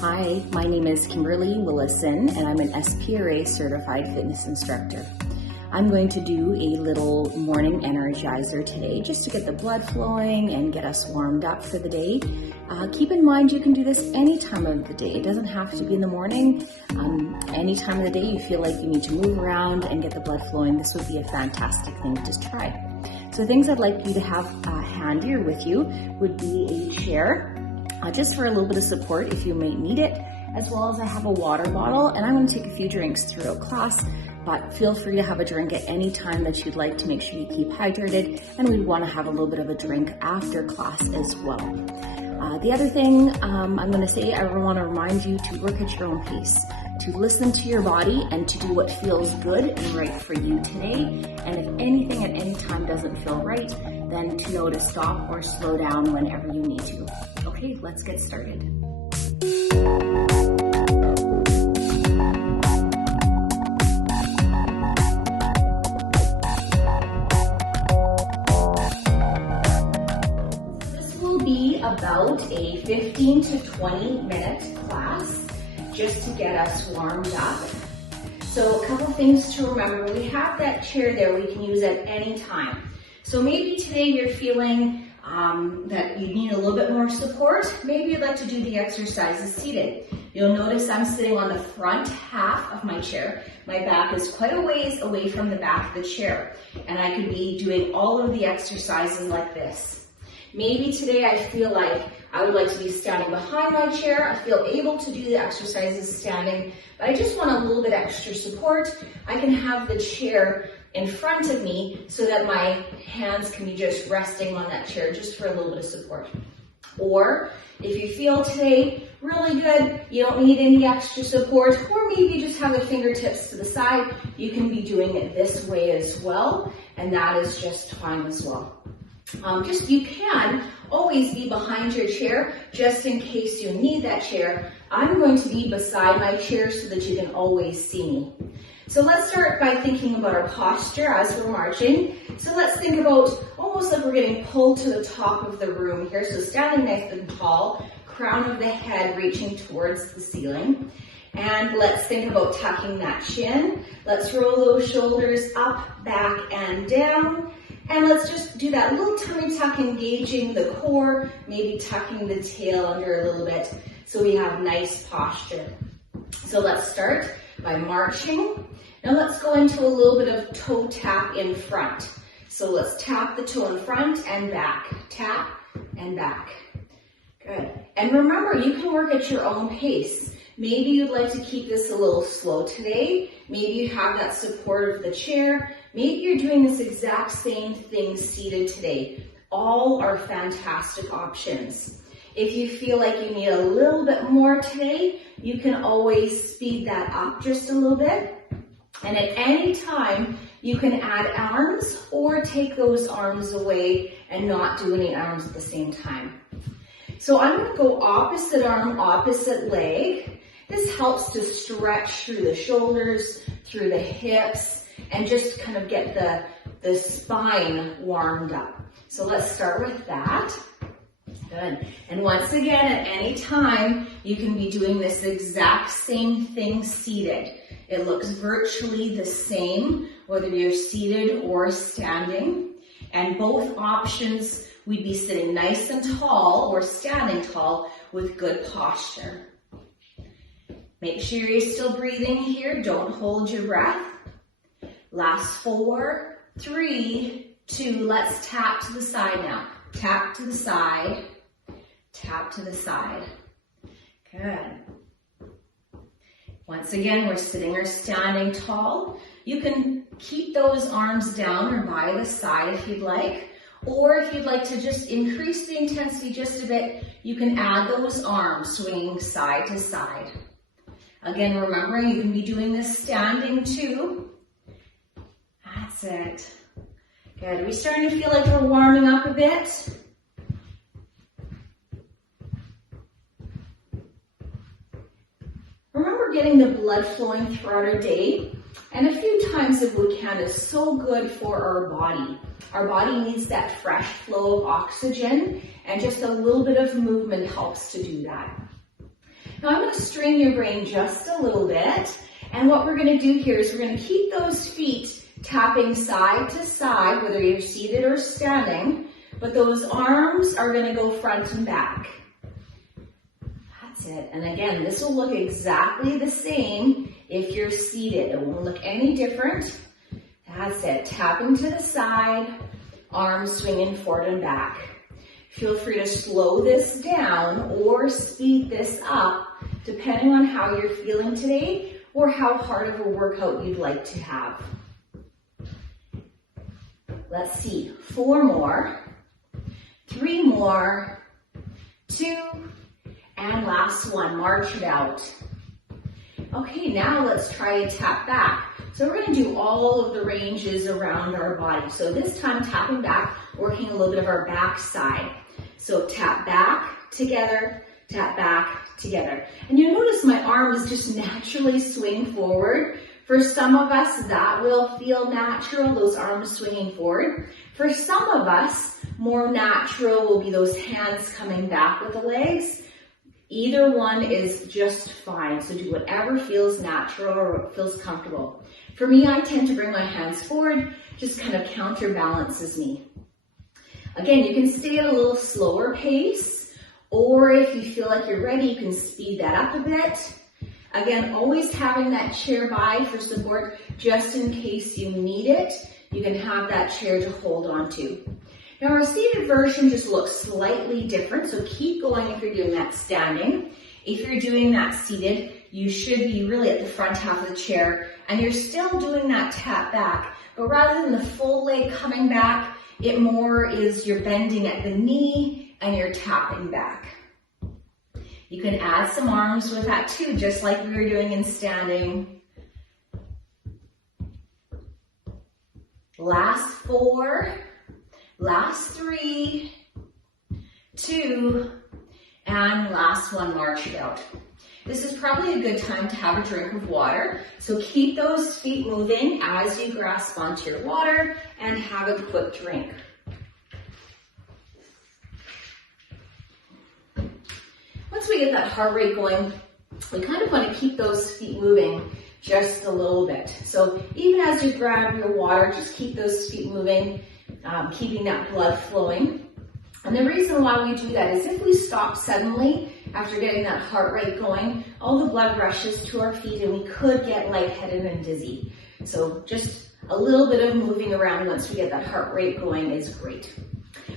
Hi, my name is Kimberly Willison and I'm an SPRA certified fitness instructor. I'm going to do a little morning Energizer today just to get the blood flowing and get us warmed up for the day. Keep in mind you can do this any time of the day. It doesn't have to be in the morning. Any time of the day you feel like you need to move around and get the blood flowing, this would be a fantastic thing to try. So things I'd like you to have handier with you would be a chair, just for a little bit of support if you may need it, as well as I have a water bottle, and I'm going to take a few drinks throughout class, but feel free to have a drink at any time that you'd like to make sure you keep hydrated, and we want to have a little bit of a drink after class as well. The other thing I'm going to say, I want to remind you to work at your own pace, to listen to your body and to do what feels good and right for you today. And if anything at any time doesn't feel right, then to know to stop or slow down whenever you need to. Okay, let's get started. About a 15 to 20 minute class just to get us warmed up. So a couple things to remember. We have that chair there we can use at any time. So maybe today you're feeling that you need a little bit more support. Maybe you'd like to do the exercises seated. You'll notice I'm sitting on the front half of my chair. My back is quite a ways away from the back of the chair, and I could be doing all of the exercises like this. Maybe today I feel like I would like to be standing behind my chair. I feel able to do the exercises standing, but I just want a little bit extra support. I can have the chair in front of me so that my hands can be just resting on that chair just for a little bit of support. Or if you feel today really good, you don't need any extra support, or maybe you just have the fingertips to the side, you can be doing it this way as well, and that is just fine as well. You can always be behind your chair just in case you need that chair. I'm going to be beside my chair so that you can always see me. So let's start by thinking about our posture as we're marching. So let's think about almost like we're getting pulled to the top of the room here. So standing nice and tall, crown of the head reaching towards the ceiling. And let's think about tucking that chin. Let's roll those shoulders up, back, and down. And let's just do that little tummy tuck, engaging the core, maybe tucking the tail under a little bit so we have nice posture. So let's start by marching. Now let's go into a little bit of toe tap in front. So let's tap the toe in front and back, tap and back. Good. And remember, you can work at your own pace. Maybe you'd like to keep this a little slow today. Maybe you have that support of the chair. Maybe you're doing this exact same thing seated today. All are fantastic options. If you feel like you need a little bit more today, you can always speed that up just a little bit. And at any time, you can add arms or take those arms away and not do any arms at the same time. So I'm going to go opposite arm, opposite leg. This helps to stretch through the shoulders, through the hips, and just kind of get the spine warmed up. So let's start with that. Good. And once again, at any time, you can be doing this exact same thing seated. It looks virtually the same, whether you're seated or standing. And both options, we'd be sitting nice and tall or standing tall with good posture. Make sure you're still breathing here. Don't hold your breath. Last 4, 3, 2. Let's tap to the side now. Tap to the side. Tap to the side. Good. Once again, we're sitting or standing tall. You can keep those arms down or by the side if you'd like. Or if you'd like to just increase the intensity just a bit, you can add those arms swinging side to side. Again, remembering you can be doing this standing too. That's it. Good. Are we starting to feel like we're warming up a bit? Remember getting the blood flowing throughout our day. And a few times if we can is so good for our body. Our body needs that fresh flow of oxygen, and just a little bit of movement helps to do that. Now I'm going to strain your brain just a little bit. And what we're going to do here is we're going to keep those feet tapping side to side, whether you're seated or standing, but those arms are going to go front and back. That's it. And again, this will look exactly the same if you're seated. It won't look any different. That's it. Tapping to the side, arms swinging forward and back. Feel free to slow this down or speed this up, depending on how you're feeling today or how hard of a workout you'd like to have. Let's see, 4 more, 3 more, 2, and last one, march it out. Okay, now let's try to tap back. So we're going to do all of the ranges around our body. So this time tapping back, working a little bit of our back side. So tap back, together, tap back, together. And you'll notice my arms just naturally swing forward. For some of us, that will feel natural, those arms swinging forward. For some of us, more natural will be those hands coming back with the legs. Either one is just fine. So do whatever feels natural or feels comfortable. For me, I tend to bring my hands forward, just kind of counterbalances me. Again, you can stay at a little slower pace, or if you feel like you're ready, you can speed that up a bit. Again, always having that chair by for support, just in case you need it. You can have that chair to hold on to. Now our seated version just looks slightly different, so keep going if you're doing that standing. If you're doing that seated, you should be really at the front half of the chair, and you're still doing that tap back, but rather than the full leg coming back, it more is you're bending at the knee and you're tapping back. You can add some arms with that too, just like we were doing in standing. Last 4, last 3, 2, and last one, march it out. This is probably a good time to have a drink of water. So keep those feet moving as you grasp onto your water and have a quick drink. Once we get that heart rate going, we kind of want to keep those feet moving just a little bit. So even as you grab your water, just keep those feet moving, keeping that blood flowing. And the reason why we do that is if we stop suddenly after getting that heart rate going, all the blood rushes to our feet and we could get lightheaded and dizzy. So just a little bit of moving around once we get that heart rate going is great.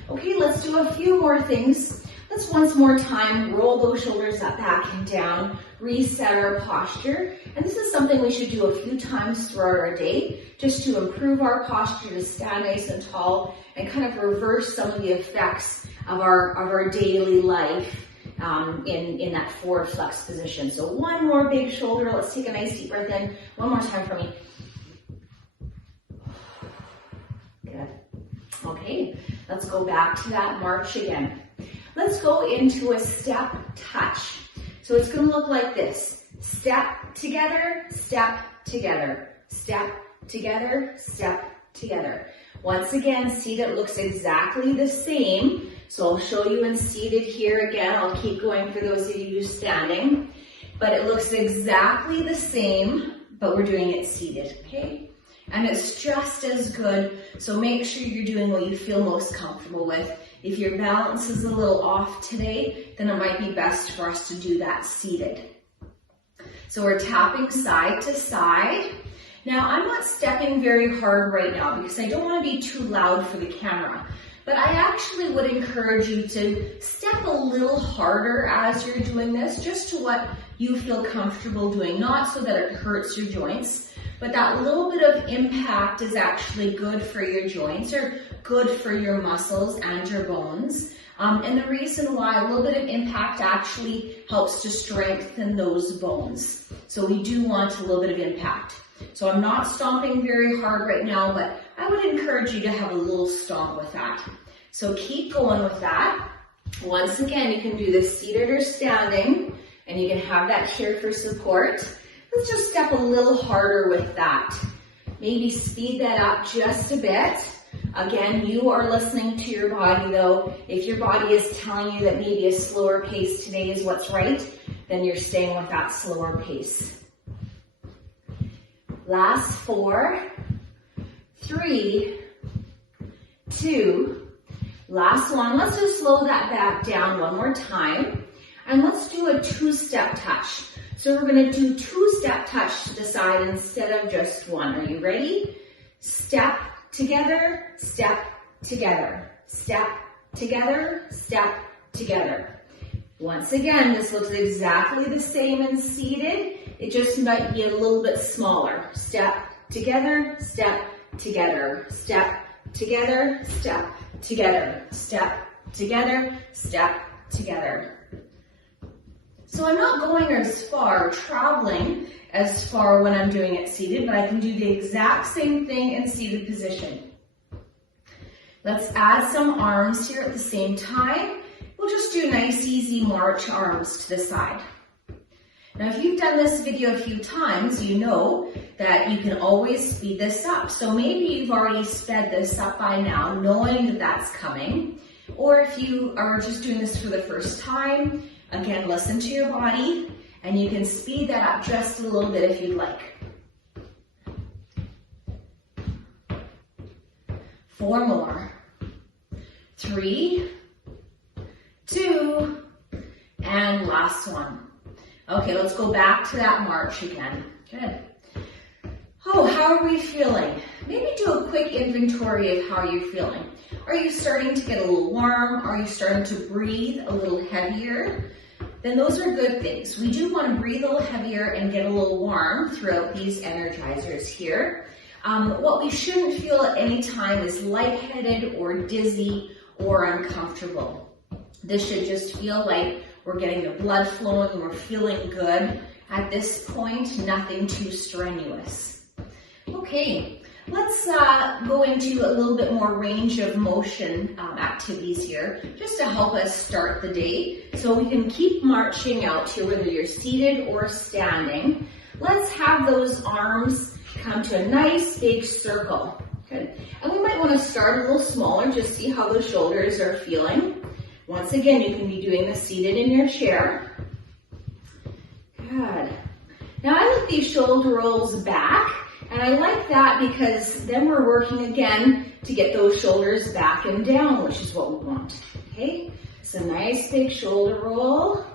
Okay, let's do a few more things. Let's once more time roll those shoulders up, back and down, reset our posture. And this is something we should do a few times throughout our day, just to improve our posture, to stand nice and tall, and kind of reverse some of the effects of our daily life in that forward flex position. So one more big shoulder. Let's take a nice deep breath in. One more time for me. Good. Okay, let's go back to that march again. Let's go into a step touch. So it's going to look like this. Step together, step together, step together, step together. Once again, see that it looks exactly the same. So I'll show you in seated here again. I'll keep going for those of you standing. But it looks exactly the same, but we're doing it seated, okay? And it's just as good. So make sure you're doing what you feel most comfortable with. If your balance is a little off today, then it might be best for us to do that seated. So we're tapping side to side. Now I'm not stepping very hard right now because I don't want to be too loud for the camera. But I actually would encourage you to step a little harder as you're doing this, just to what you feel comfortable doing, not so that it hurts your joints, but that little bit of impact is actually good for your joints or good for your muscles and your bones. And the reason why, a little bit of impact actually helps to strengthen those bones. So we do want a little bit of impact. So I'm not stomping very hard right now, but I would encourage you to have a little stomp with that. So keep going with that. Once again, you can do this seated or standing, and you can have that chair for support. Let's just step a little harder with that. Maybe speed that up just a bit. Again, you are listening to your body though. If your body is telling you that maybe a slower pace today is what's right, then you're staying with that slower pace. Last 4, 3, 2, last one. Let's just slow that back down one more time. And let's do a 2-step touch. So we're going to do 2-step touch to the side instead of just one. Are you ready? Step together, step together, step together, step together. Once again, this looks exactly the same in seated. It just might be a little bit smaller. Step together, step together, step together, step together, step together, step together. So I'm not going as far, traveling as far when I'm doing it seated, but I can do the exact same thing in seated position. Let's add some arms here at the same time. We'll just do nice, easy march arms to the side. Now, if you've done this video a few times, you know that you can always speed this up. So maybe you've already sped this up by now, knowing that that's coming. Or if you are just doing this for the first time, again, listen to your body, and you can speed that up just a little bit if you'd like. 4 more. 3, 2, and last one. Okay, let's go back to that march again. Good. Oh, how are we feeling? Maybe do a quick inventory of how you're feeling. Are you starting to get a little warm? Are you starting to breathe a little heavier? Then those are good things. We do want to breathe a little heavier and get a little warm throughout these energizers here. What we shouldn't feel at any time is lightheaded or dizzy or uncomfortable. This should just feel like we're getting the blood flowing and we're feeling good. At this point, nothing too strenuous. Okay, let's go into a little bit more range of motion activities here, just to help us start the day. So we can keep marching out here, whether you're seated or standing. Let's have those arms come to a nice big circle. Good. And we might want to start a little smaller, just see how the shoulders are feeling. Once again, you can be doing this seated in your chair. Good. Now I like these shoulder rolls back, and I like that because then we're working again to get those shoulders back and down, which is what we want. Okay, so nice big shoulder roll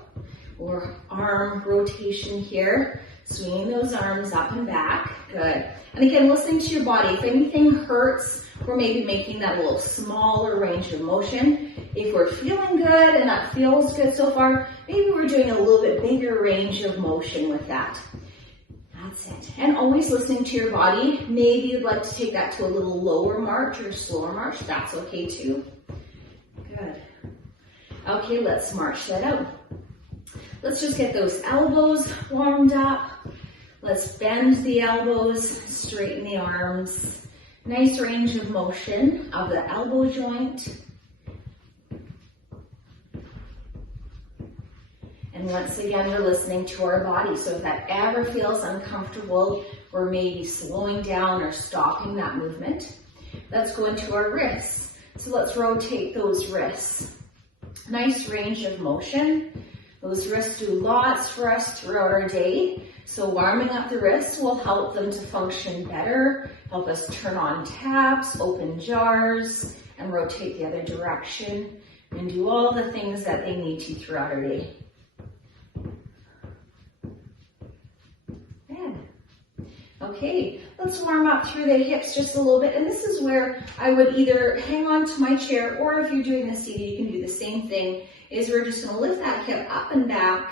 or arm rotation here. Swinging those arms up and back. Good. And again, listening to your body. If anything hurts, we're maybe making that a little smaller range of motion. If we're feeling good and that feels good so far, maybe we're doing a little bit bigger range of motion with that. That's it. And always listening to your body. Maybe you'd like to take that to a little lower march or slower march. That's okay too. Good. Okay, let's march that out. Let's just get those elbows warmed up. Let's bend the elbows, straighten the arms. Nice range of motion of the elbow joint. And once again, we're listening to our body. So if that ever feels uncomfortable, we're maybe slowing down or stopping that movement. Let's go into our wrists. So let's rotate those wrists. Nice range of motion. Those wrists do lots for us throughout our day. So warming up the wrists will help them to function better, help us turn on taps, open jars, and rotate the other direction, and do all the things that they need to throughout our day. Good. Okay, let's warm up through the hips just a little bit, and this is where I would either hang on to my chair, or if you're doing the seated, you can do the same thing, is we're just gonna lift that hip up and back.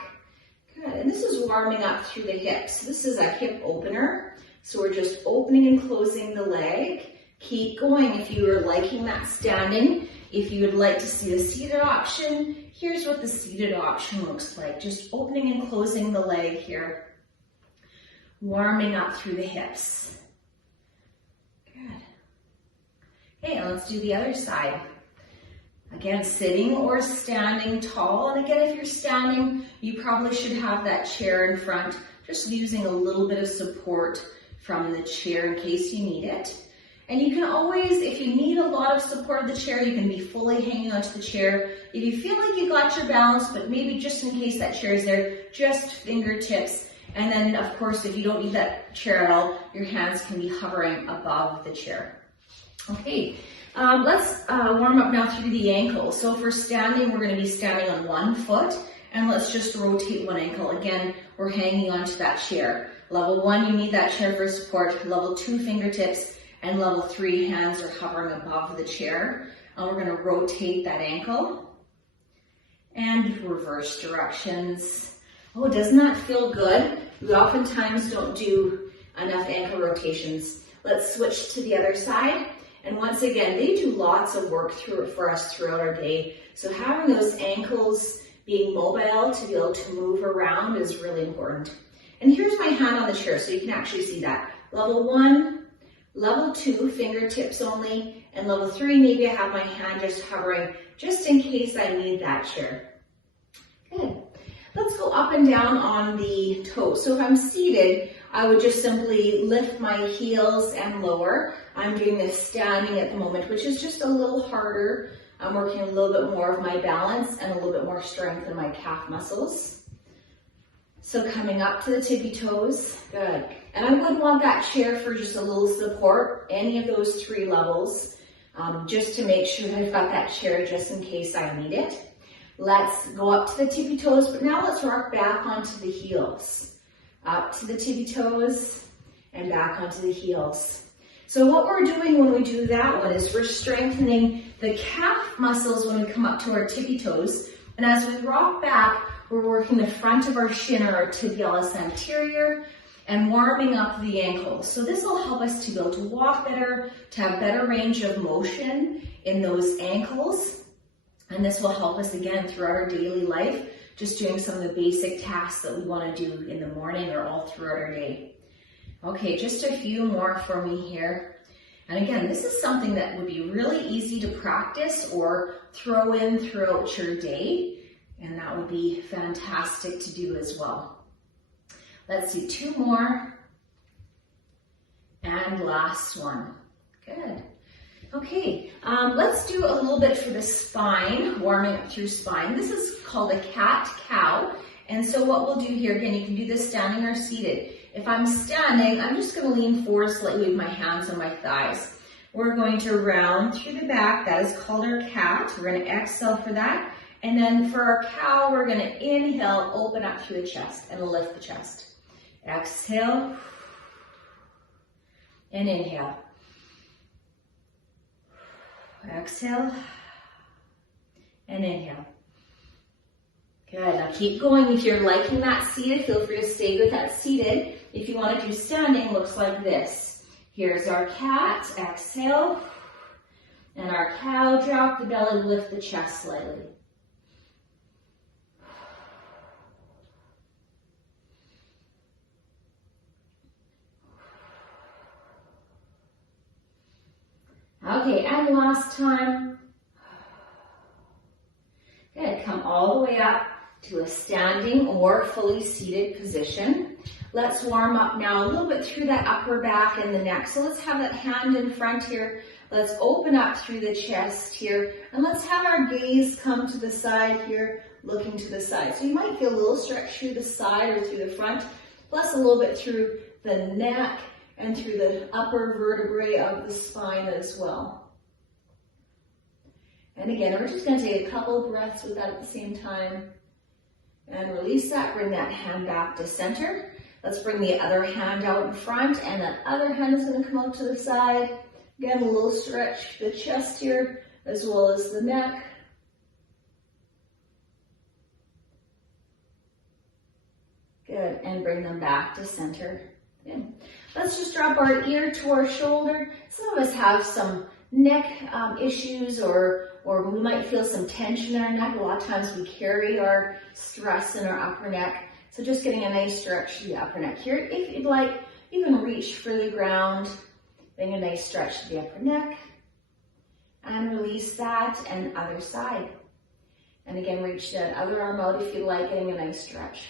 Good, and this is warming up through the hips. This is a hip opener, so we're just opening and closing the leg. Keep going if you are liking that standing. If you would like to see the seated option, here's what the seated option looks like. Just opening and closing the leg here. Warming up through the hips. Good. Okay, let's do the other side. Again, sitting or standing tall. And again, if you're standing, you probably should have that chair in front, just using a little bit of support from the chair in case you need it. And you can always, if you need a lot of support of the chair, you can be fully hanging onto the chair. If you feel like you got your balance, but maybe just in case that chair is there, just fingertips. And then of course, if you don't need that chair at all, your hands can be hovering above the chair. Okay, let's warm up now through the ankles. So if we're standing, we're going to be standing on one foot, and let's just rotate one ankle. Again, we're hanging onto that chair. Level 1, you need that chair for support. Level 2, fingertips, and level 3, hands are hovering above the chair. We're going to rotate that ankle and reverse directions. Oh, doesn't that feel good? We oftentimes don't do enough ankle rotations. Let's switch to the other side. And once again, they do lots of work for us throughout our day. So having those ankles being mobile to be able to move around is really important. And here's my hand on the chair so you can actually see that. Level 1, level 2, fingertips only, and level 3, maybe I have my hand just hovering just in case I need that chair. Good. Let's go up and down on the toes. So if I'm seated, I would just simply lift my heels and lower. I'm doing this standing at the moment, which is just a little harder. I'm working a little bit more of my balance and a little bit more strength in my calf muscles. So coming up to the tippy toes, good. And I would want that chair for just a little support, any of those 3 levels, just to make sure that I've got that chair just in case I need it. Let's go up to the tippy toes, but now let's rock back onto the heels. Up to the tippy toes and back onto the heels. So what we're doing when we do that one is we're strengthening the calf muscles when we come up to our tippy toes. And as we rock back, we're working the front of our shin or our tibialis anterior and warming up the ankles. So this will help us to be able to walk better, to have better range of motion in those ankles. And this will help us again throughout our daily life, just doing some of the basic tasks that we want to do in the morning or all throughout our day. Okay, just a few more for me here. And again, this is something that would be really easy to practice or throw in throughout your day. And that would be fantastic to do as well. Let's do 2 more. And last one. Good. Okay, let's do a little bit for the spine, warming up through spine. This is called a cat-cow. And so what we'll do here, again, you can do this standing or seated. If I'm standing, I'm just going to lean forward slightly with my hands on my thighs. We're going to round through the back. That is called our cat. We're going to exhale for that. And then for our cow, we're going to inhale, open up through the chest and lift the chest. Exhale and inhale. Exhale and inhale. Good, now keep going. If you're liking that seated, feel free to stay with that seated. If you want to do standing, looks like this. Here's our cat, exhale, and our cow, drop the belly, lift the chest slightly. Okay, and last time. Good, come all the way up to a standing or fully seated position. Let's warm up now a little bit through that upper back and the neck. So let's have that hand in front here. Let's open up through the chest here. And let's have our gaze come to the side here, looking to the side. So you might feel a little stretch through the side or through the front, plus a little bit through the neck and through the upper vertebrae of the spine as well. And again, we're just going to take a couple breaths with that at the same time. And release that, bring that hand back to center. Let's bring the other hand out in front, and that other hand is going to come out to the side. Again, a little stretch the chest here, as well as the neck. Good, and bring them back to center. Good. Let's just drop our ear to our shoulder. Some of us have some neck issues, or we might feel some tension in our neck. A lot of times we carry our stress in our upper neck. So just getting a nice stretch to the upper neck here. If you'd like, you can reach for the ground, bring a nice stretch to the upper neck, and release that, and other side. And again, reach that other arm out if you like, getting a nice stretch.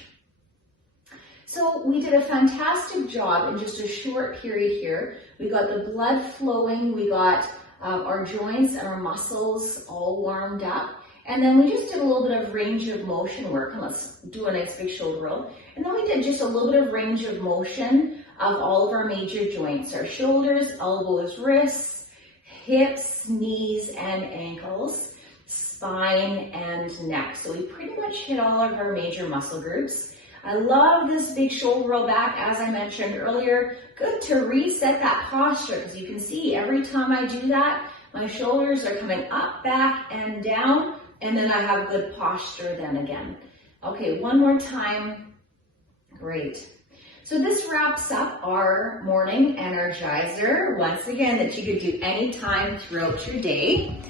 So we did a fantastic job in just a short period here. We got the blood flowing, we got our joints and our muscles all warmed up. And then we just did a little bit of range of motion work. And let's do a nice big shoulder roll. And then we did just a little bit of range of motion of all of our major joints, our shoulders, elbows, wrists, hips, knees, and ankles, spine, and neck. So we pretty much hit all of our major muscle groups. I love this big shoulder roll back, as I mentioned earlier. Good to reset that posture, because you can see every time I do that, my shoulders are coming up, back, and down, and then I have good posture then again. Okay, one more time. Great. So this wraps up our morning Energizer, once again, that you could do anytime throughout your day.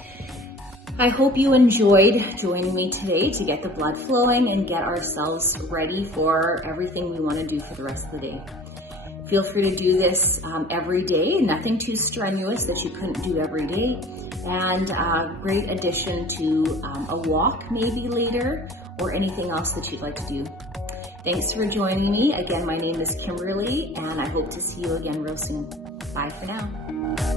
I hope you enjoyed joining me today to get the blood flowing and get ourselves ready for everything we want to do for the rest of the day. Feel free to do this every day, nothing too strenuous that you couldn't do every day, and a great addition to a walk maybe later, or anything else that you'd like to do. Thanks for joining me. Again, my name is Kimberly, and I hope to see you again real soon. Bye for now.